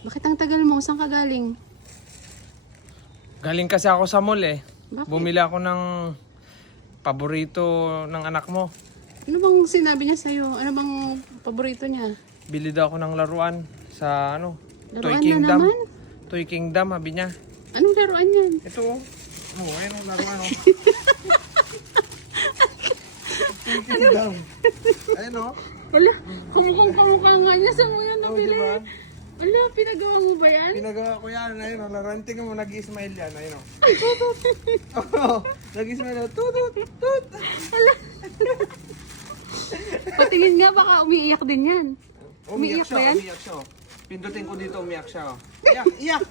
Bakit ang tagal mo? Saan ka galing? Galing kasi ako sa mall eh. Bakit? Bumili ako ng paborito ng anak mo. Ano bang sinabi niya sa'yo? Ano bang paborito niya? Bili daw ako ng laruan sa Toy Laruan na Kingdom. naman? Toy Kingdom, sabi niya. Anong laruan yan? Ito oh. Oh, ayun ang laruan oh. Toy Kingdom. Ayun oh. Wala, kumukhang kamukha nga niya sa mga Oh, nabili. diba? Wala, pinagawa mo ba yan? Pinagawa ko yan. Ayun oh, laruan. Tingnan mo, nag-i-smile yan. Ayun oh. Oh, nag-i-smile oh. Tutut, tut. Patingin nga, baka umiiyak din yan. Umiyak Umiiyak ba yan? Umiyak siya oh. Pindutin ko dito, umiyak siya oh. Iyak, iyak.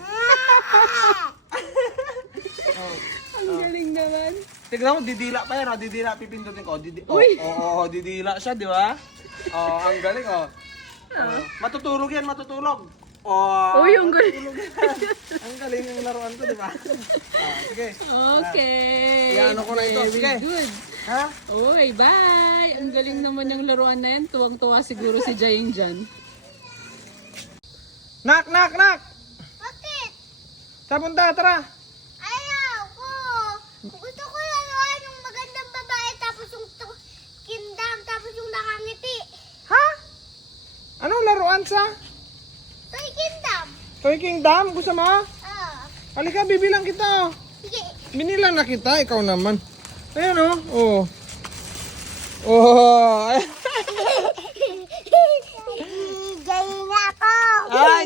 Oh. Ang galing naman. Tignan mo, didila pa yan, oh. Didila, pipindutin ko. Uy! Didila siya, di ba? Oh, ang galing, oh. Matutulog yan, matutulog. Oh, Uy, ang galing. matutulog yan. Ang galing yung laruan ko, di ba? Sige. Okay. Iano ko na ito, Very sige. good. Ha? Uy, bye! Ang galing naman yung laruan na yan. Tuwang-tuwa siguro si Jaying dyan. Nak, nak, nak! Bakit? Sa punta, tara. Ayaw ko. Gusto ko laruan yung magandang babae tapos yung kingdom tapos yung nakangiti. Ha? Anong laruan sa? Toy kingdom. Toy Kingdom? Gusto mo? Halika, bibilang kita. Sige. Binilang na kita, ikaw naman. Ayan oh. Oh. Oh. Jay na ako. Ay,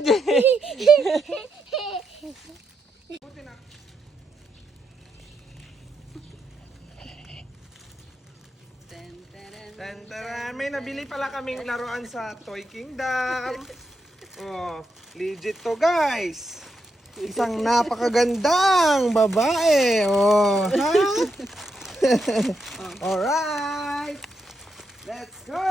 Tantara, may nabili pala kaming laruan sa Toy Kingdom. Oh, legit to guys. Isang napakagandang babae. Oh, ha? Alright. Let's go.